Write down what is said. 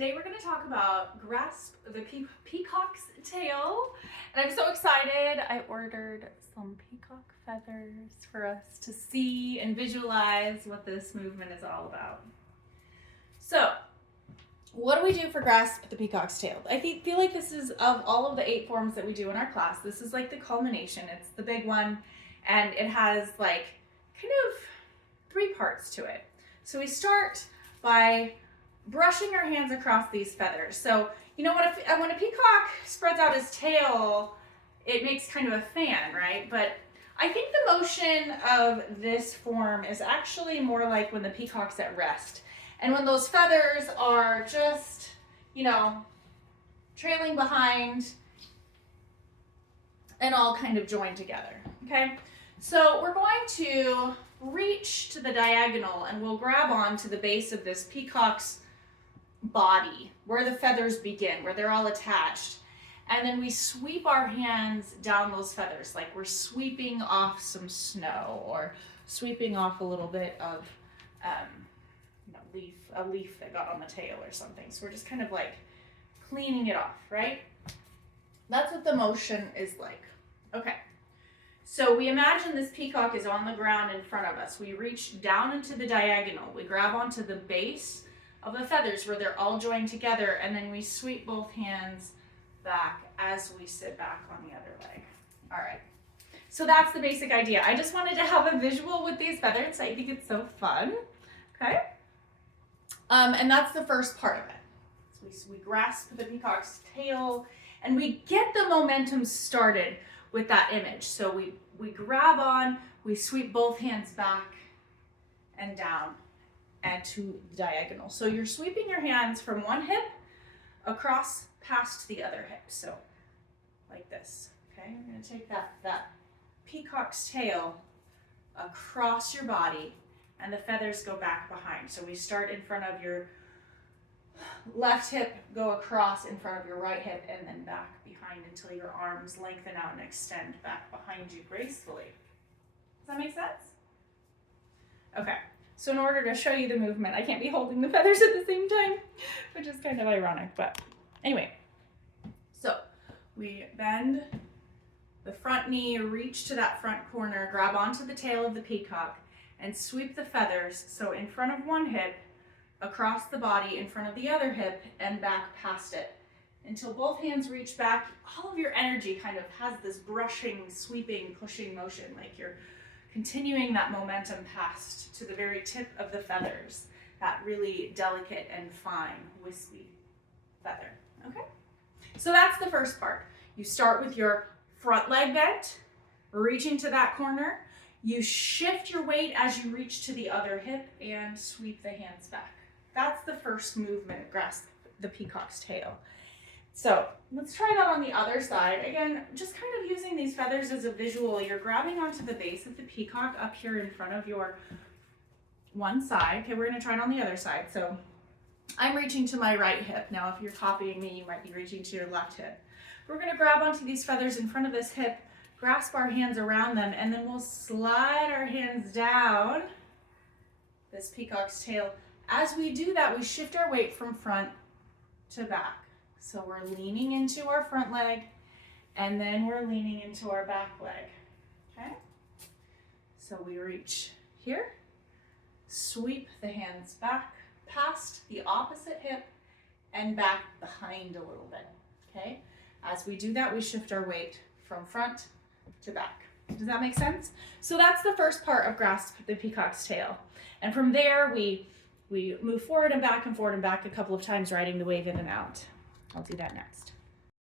Today we're going to talk about grasp the peacock's tail, and I'm so excited. I ordered some peacock feathers for us to see and visualize what this movement is all about. So, what do we do for grasp the peacock's tail? I feel like this is, of all of the 8 forms that we do in our class, this is like the culmination. It's the big one, and it has like kind of 3 parts to it. So we start by brushing our hands across these feathers. So, you know, when a peacock spreads out his tail, it makes kind of a fan, right? But I think the motion of this form is actually more like when the peacock's at rest. And when those feathers are just, you know, trailing behind and all kind of joined together, okay? So we're going to reach to the diagonal and we'll grab on to the base of this peacock's body, where the feathers begin, where they're all attached. And then we sweep our hands down those feathers, like we're sweeping off some snow or sweeping off a little bit of a leaf that got on the tail or something. So we're just kind of like cleaning it off, right? That's what the motion is like. Okay. So we imagine this peacock is on the ground in front of us. We reach down into the diagonal. We grab onto the base of the feathers where they're all joined together, and then we sweep both hands back as we sit back on the other leg. All right. So that's the basic idea. I just wanted to have a visual with these feathers. I think it's so fun. Okay. And that's the first part of it. So we grasp the peacock's tail and we get the momentum started with that image. So we grab on, we sweep both hands back and down and to the diagonal. So you're sweeping your hands from one hip across past the other hip. So like this, okay? You're gonna take that peacock's tail across your body and the feathers go back behind. So we start in front of your left hip, go across in front of your right hip, and then back behind until your arms lengthen out and extend back behind you gracefully. Does that make sense? Okay, so in order to show you the movement, I can't be holding the feathers at the same time, which is kind of ironic, but anyway. So we bend the front knee, reach to that front corner, grab onto the tail of the peacock, and sweep the feathers, so in front of one hip, across the body, in front of the other hip, and back past it, until both hands reach back. All of your energy kind of has this brushing, sweeping, pushing motion, like you're continuing that momentum past to the very tip of the feathers, that really delicate and fine, wispy feather, okay? So that's the first part. You start with your front leg bent, reaching to that corner. You shift your weight as you reach to the other hip and sweep the hands back. That's the first movement, grasp the peacock's tail. So let's try that on the other side. Again, just kind of using these feathers as a visual. You're grabbing onto the base of the peacock up here in front of your one side. Okay, we're gonna try it on the other side. So I'm reaching to my right hip. Now, if you're copying me, you might be reaching to your left hip. We're gonna grab onto these feathers in front of this hip, grasp our hands around them, and then we'll slide our hands down this peacock's tail. As we do that, we shift our weight from front to back. So we're leaning into our front leg, and then we're leaning into our back leg, okay? So we reach here, sweep the hands back past the opposite hip and back behind a little bit, okay? As we do that, we shift our weight from front to back. Does that make sense? So that's the first part of grasp the peacock's tail. And from there, we move forward and back a couple of times, riding the wave in and out. I'll do that next.